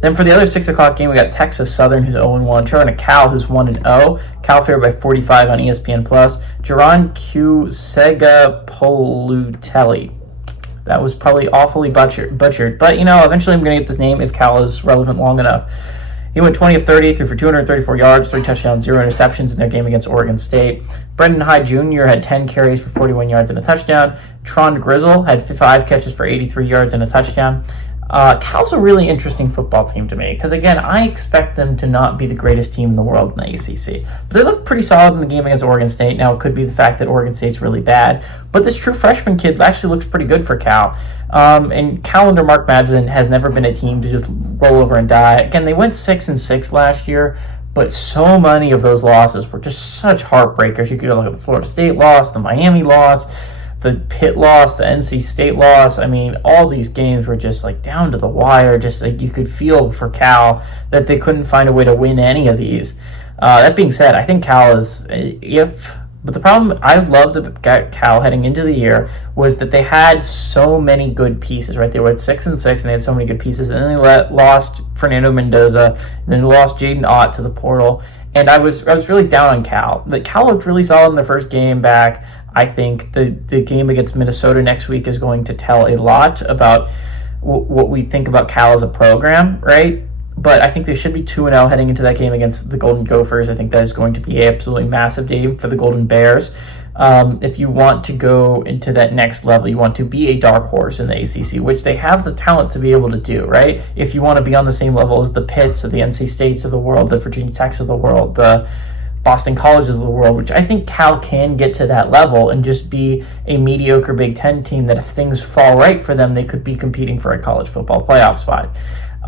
Then for the other 6 o'clock game, we got Texas Southern, who's 0-1, traveling to Cal, who's 1-0. Cal favored by 45 on ESPN+. Jaron Q. Segapolutelli. That was probably awfully butchered. But, eventually I'm going to get this name if Cal is relevant long enough. He went 20 of 30, threw for 234 yards, 3 touchdowns, 0 interceptions in their game against Oregon State. Brendan Hyde Jr. had 10 carries for 41 yards and a touchdown. Tron Grizzle had 5 catches for 83 yards and a touchdown. Cal's a really interesting football team to me because, again, I expect them to not be the greatest team in the world in the ACC. But they look pretty solid in the game against Oregon State. Now, it could be the fact that Oregon State's really bad, but this true freshman kid actually looks pretty good for Cal. And Cal under Mark Madsen has never been a team to just roll over and die. Again, they went 6-6 last year, but so many of those losses were just such heartbreakers. You could look at the Florida State loss, the Miami loss, the Pitt loss, the NC State loss. I mean, all these games were just like down to the wire. Just like you could feel for Cal that they couldn't find a way to win any of these. That being said, I think Cal is but the problem I loved about Cal heading into the year was that they had so many good pieces, right? They were at 6-6 and they had so many good pieces, and then they lost Fernando Mendoza, and then they lost Jaden Ott to the portal. And I was really down on Cal. But Cal looked really solid in their first game back. I think the game against Minnesota next week is going to tell a lot about what we think about Cal as a program, right? But I think they should be 2-0 heading into that game against the Golden Gophers. I think that is going to be an absolutely massive game for the Golden Bears. If you want to go into that next level, you want to be a dark horse in the ACC, which they have the talent to be able to do, right? If you want to be on the same level as the Pitts or the NC States of the world, the Virginia Techs of the world, the Boston Colleges of the world, which I think Cal can get to that level and just be a mediocre Big Ten team that if things fall right for them, they could be competing for a college football playoff spot.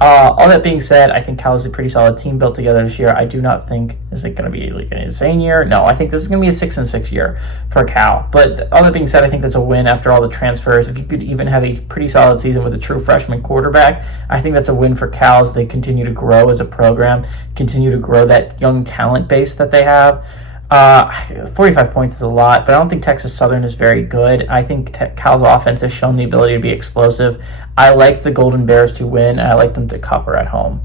All that being said, I think Cal is a pretty solid team built together this year. I do not think, is it going to be like an insane year? No, I think this is going to be a 6-6 year for Cal. But all that being said, I think that's a win after all the transfers. If you could even have a pretty solid season with a true freshman quarterback, I think that's a win for Cal as they continue to grow as a program, continue to grow that young talent base that they have. 45 points is a lot, but I don't think Texas Southern is very good. I think Cal's offense has shown the ability to be explosive. I like the Golden Bears to win, and I like them to cover at home.